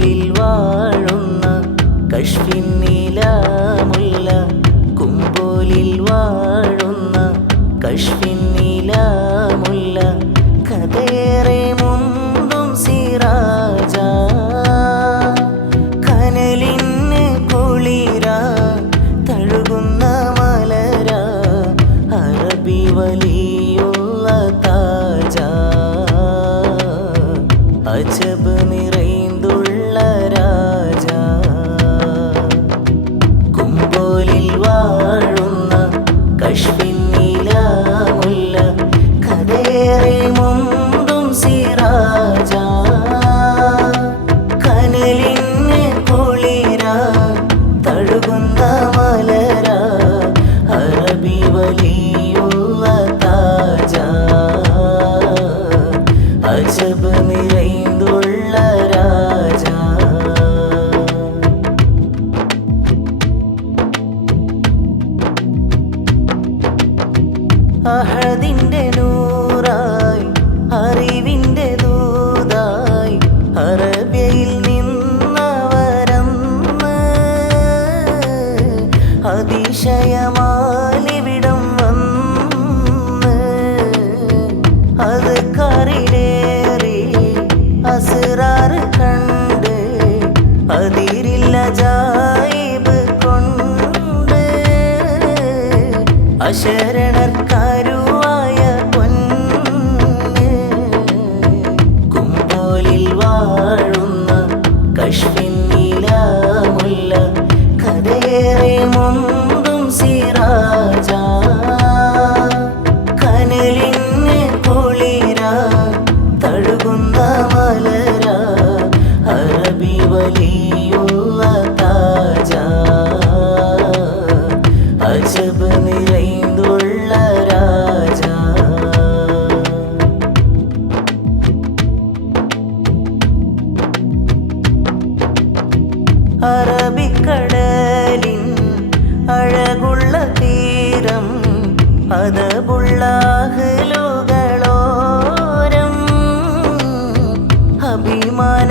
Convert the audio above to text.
കുമ്പോലിൽ വാഴുന്ന കശ്ഫിൻ നീലാമുല്ല, കുമ്പോലിൽ വാഴുന്ന കശ്ഫിൻ നീലാമുല്ല, കഥയേറെ മുന്തും സിറാജ, കനലിന് കുളിര തഴുകുന്ന മലര, അറബി വലിയുള്ള താജ, അജബ് നിറൈന്തുള്ള രാജ, കുമ്പോലിൽ വാഴുന്ന കശ്ഫിൻ നീലാമുല്ല, കഥയേറെ മുന്തും സിറാജ, കനലിന് കുളിര തഴുകുന്ന മലര, അറബി വലിയുള്ള താജ, അജബ് നിറൈന്തുള്ള രാജ. അഹദിന്റെ നൂറായി അറിവിന്റെ ദൂതായി അറബിയിൽ നിന്നവരന്ന്, അതിശയമാലിവിടം വന്ന്, അത് കറിലേറി അസ്റാറ് കണ്ട്, അതിരില്ല ജായിബ് കൊണ്ട്, അശരണർക്കാരുവായ പൊന്ന്, കുമ്പോലിൽ വാഴുന്ന കശ്ഫിൻ നീലാമുല്ല, കഥയേറെ മുന്തും സിറാജ, കനലിന് കുളിര തഴുകുന്ന മലര, അറബി വലിയുള്ള താജ, അജബ് നിറൈന്തുള്ള രാജ. അറബിക്കടലിൻ അഴകുള്ള തീരം, അതബുള്ള അഹ്ലുകളോരം, അഭിമാന